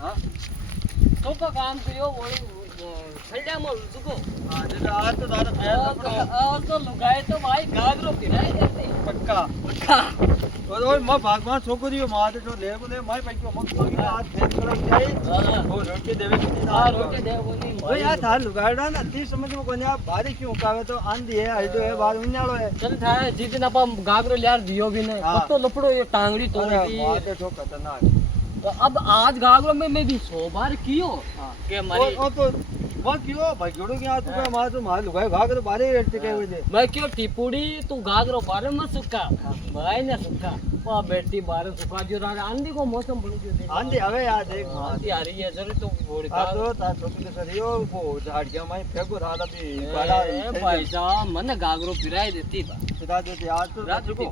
હા તો કામ થયો ઓય છલ્યામાં લુગો હા જે આ તો તારો આ તો લુગાય તો ભાઈ ગાગરો પીરાય દેતી પક્કા ઓય માં ભાગવાન છોકરીઓ માં તો લે બોલે માય પૈકો મગ આ ફેસ કલર જાય ઓ રોટી દેવે આ રોટી દેવોની ભાઈ આ થાર લુગાડા ને અતિ સમજમાં કોને આ ભારે ક્यों કાવે તો આંધી હે હડો હે બાર ઉન્યાળો હે चल थाय जीत ना पम गागरो यार दियो भी नहीं अब तो लपड़ो ये टांगड़ी तोड़ दी बात है तो खतरनाक तो अब आज गागरो में मैं भी 100 बार कियो के मारी ओ तो वो क्यों भाई जोड़ो के आ तू का मार तो मार लुगाए भाग तो बारे रेट के हुए दे मैं क्यों टिपुड़ी तू गागरो बारे मत सुका भाई ने सुका पा बेटी बारे सुका जो आंधी को मौसम बन जो दे आंधी हवे यार देख आंधी आ रही है जरूर तो बोड़ी आ तो ता छोटी के सरियो वो झाड़ गया मैं फेंको रहा भी बड़ा भाई साहब मन गागरो पिराई देती बा सुधा देती आज तो रात रुकी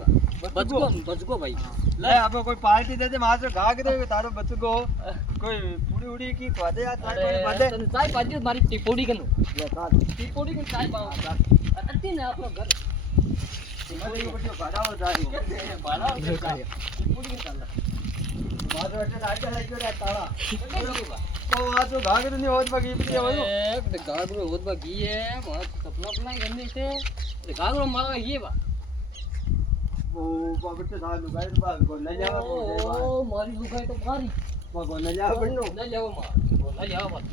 बचको भाई ले अब कोई पार्टी दे दे मार से गाग दे तारो बचको कोई पूरी उड़ी की खादे यार चाय पानी बंदे तने चाय पाजी मारी टिपोड़ी कनु ले खा टिपोड़ी कन चाय पाओ अति ने आपनो घर टिपोड़ी को बच्चो भाड़ा हो जाए भाड़ा टिपोड़ी कन चाल मार अटे आटे लग गयो ताला तो आज तो गाग नहीं होत बाकी इतनी हो एक गागरो होत बा गीए बहुत सपना अपना करने से गागरो मारवा ये बा वो बाबटे था लुगाई तो बाग ले जावा ओ मारी लुगाई तो मारी वो ले जावा बन्नो न जाओ मार न जाओ मत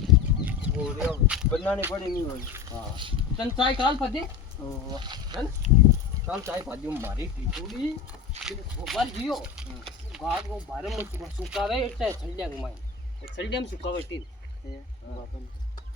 वो रे बनानी पड़ेगी वो हां तन चाय काल पदे ओ है काल चाय पदे मारी टिपोड़ी बार जियो गागरो बारे में सुकावे એટલે છલ્યા ગુમાય છલ્યામ સુકાવે ટી એ બાપન